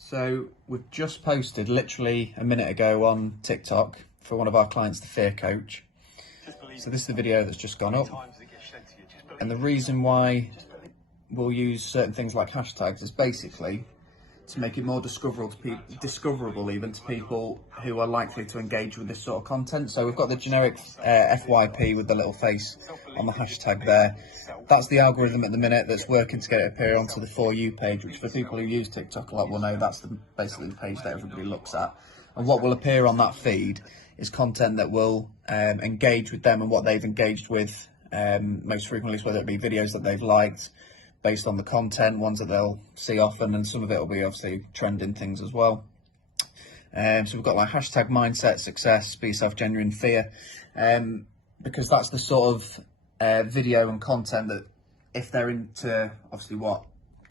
So we've just posted literally a minute ago on TikTok for one of our clients, the Fear Coach. So this is the video that's just gone up. And the reason why we'll use certain things like hashtags is basically to make it more discoverable even to people who are likely to engage with this sort of content. So we've got the generic FYP with the little face on the hashtag there. That's the algorithm at the minute that's working to get it appear onto the For You page, which for people who use TikTok a lot will know that's basically the page that everybody looks at. And what will appear on that feed is content that will engage with them and what they've engaged with most frequently, whether it be videos that they've liked, based on the content, ones that they'll see often, and some of it will be obviously trending things as well. So we've got like hashtag mindset, success, be yourself, genuine fear, because that's the sort of video and content that if they're into obviously what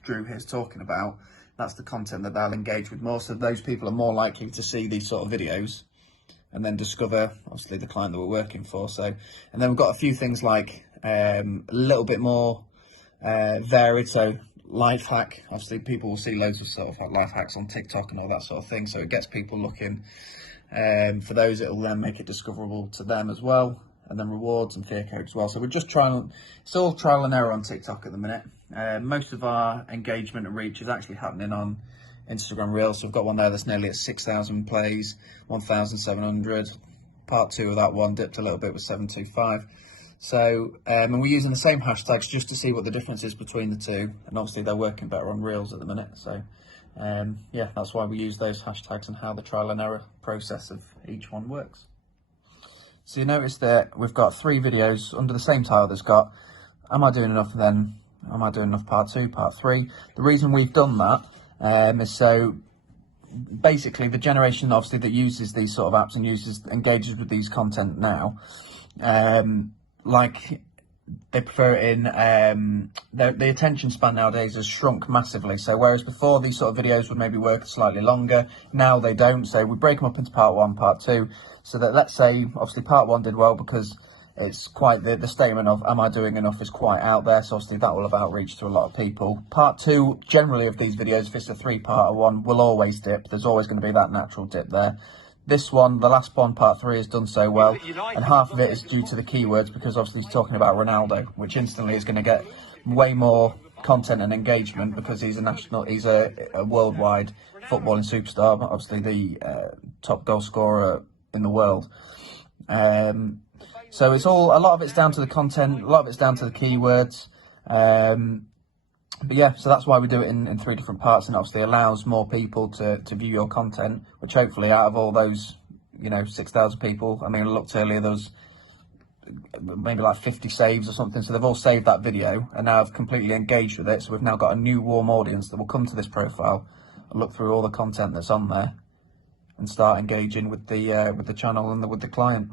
Drew here's talking about, that's the content that they'll engage with more. So those people are more likely to see these sort of videos and then discover obviously the client that we're working for. So, and then we've got a few things like a little bit more varied, so life hack. Obviously people will see loads of sort of life hacks on TikTok and all that sort of thing, so it gets people looking. For those, it'll then make it discoverable to them as well. And then rewards and Fear Coach as well. So we're just trying, it's all trial and error on TikTok at the minute. Most of our engagement and reach is actually happening on Instagram Reels. So we've got one there that's nearly at 6,000 plays, 1,700. Part 2 of that one dipped a little bit with 725. So, and we're using the same hashtags just to see what the difference is between the two. And obviously they're working better on Reels at the minute. So, yeah, that's why we use those hashtags and how the trial and error process of each one works. So you notice that we've got 3 videos under the same title that's got, am I doing enough? And then, am I doing enough? Part 2, part 3. The reason we've done that is so basically the generation obviously that uses these sort of apps and engages with these content now, like they prefer it in, the attention span nowadays has shrunk massively. So whereas before these sort of videos would maybe work slightly longer, now they don't. So we break them up into part 1, part 2, so that let's say obviously part 1 did well because it's quite the statement of am I doing enough is quite out there, so obviously that will have outreach to a lot of people. Part 2 generally of these videos, if it's a 3-part one, will always dip. There's always going to be that natural dip there. This one, the last one, part 3, has done so well, and half of it is due to the keywords because obviously he's talking about Ronaldo, which instantly is going to get way more content and engagement because he's a worldwide footballing superstar, obviously the top goal scorer in the world. So it's all, a lot of it's down to the content, a lot of it's down to the keywords. But yeah, so that's why we do it in 3 different parts, and obviously allows more people to view your content, which hopefully out of all those, 6,000 people, I mean, I looked earlier, there was maybe like 50 saves or something, so they've all saved that video and now have completely engaged with it. So we've now got a new warm audience that will come to this profile and look through all the content that's on there and start engaging with the channel and with the client.